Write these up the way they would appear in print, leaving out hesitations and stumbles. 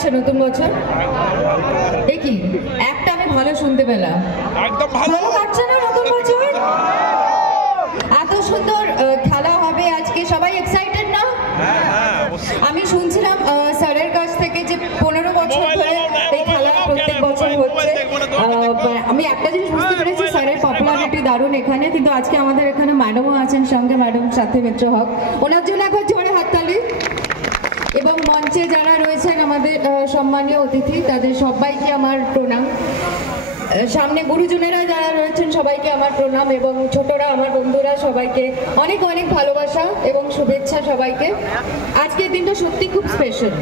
কাটছে নতুন বছর? কি একটা আমি ভালো শুনতে পেলাম, ভালো কাটছে না নতুন বছর? এত সুন্দর খেলা হবে আজকে, সবাই এক্সাইটেড না? আমি শুনছিলাম স্যারের কাছ থেকে যে 15 বছর ধরে এই খেলা প্রত্যেক বছর হচ্ছে। আমি একটা জিনিস বুঝতে পেরেছি, স্যারের পপুলারিটি দারুণ এখানে, কিন্তু আজকে আমাদের এখানে ম্যাডামও আছেন সঙ্গে, ম্যাডাম সাথী মিত্র হক, ওনার জন্য একবার জোরে হাততালি। এবং মঞ্চে যারা রয়েছেন আমাদের সম্মানীয় অতিথি, তাদের সবাইকে আমার প্রণাম। সামনে গুরুজনেরা যারা রয়েছেন সবাইকে আমার প্রণাম, এবং ছোটরা আমার বন্ধুরা সবাইকে অনেক অনেক ভালোবাসা এবং শুভেচ্ছা সবাইকে। আজকের দিনটা সত্যি খুব স্পেশাল,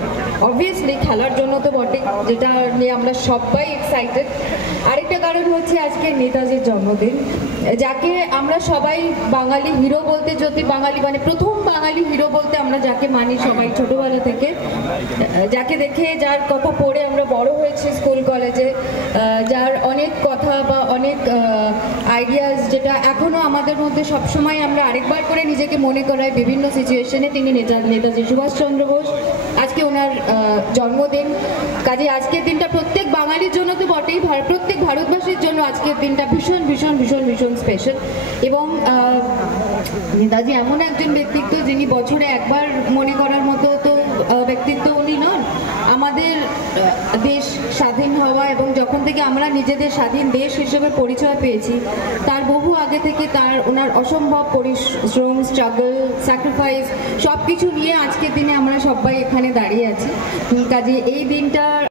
অবভিয়াসলি খেলার জন্য তো বটে, যেটা নিয়ে আমরা সবাই এক্সাইটেড। আরেকটা কারণ হচ্ছে আজকে নেতাজির জন্মদিন, যাকে আমরা সবাই বাঙালি হিরো বলতে, যদি বাঙালি মানে প্রথম বাঙালি হিরো বলতে আমরা যাকে মানি সবাই ছোটবেলা থেকে, যাকে দেখে যার কথা পড়ে আমরা বড় হয়েছি স্কুল কলেজে, যার অনেক কথা বা অনেক আইডিয়াস যেটা এখনো আমাদের মধ্যে সবসময় আমরা আরেকবার করে নিজেকে মনে করাই বিভিন্ন সিচুয়েশনে, তিনি নেতাজি সুভাষচন্দ্র বোস। আজকে ওনার জন্মদিন, কাজে আজকের দিনটা প্রত্যেক বাঙালির জন্য তো বটেই, প্রত্যেক ভারতবাসীর জন্য আজকের দিনটা ভীষণ ভীষণ ভীষণ ভীষণ স্পেশাল। এবং নেতাজি এমন একজন ব্যক্তিত্ব যিনি বছরে একবার মনে করার মতো তো ব্যক্তিত্ব উনি নন। আমাদের দেশ স্বাধীন হওয়া এবং যখন থেকে আমরা নিজেদের স্বাধীন দেশ হিসেবে পরিচয় পেয়েছি, তার বহু আগে থেকে ওনার অসম্ভব পরিশ্রম, স্ট্রাগল, স্যাক্রিফাইস সব কিছু নিয়ে আজকের দিনে আমরা সবাই এখানে দাঁড়িয়ে আছি। কাজে এই দিনটা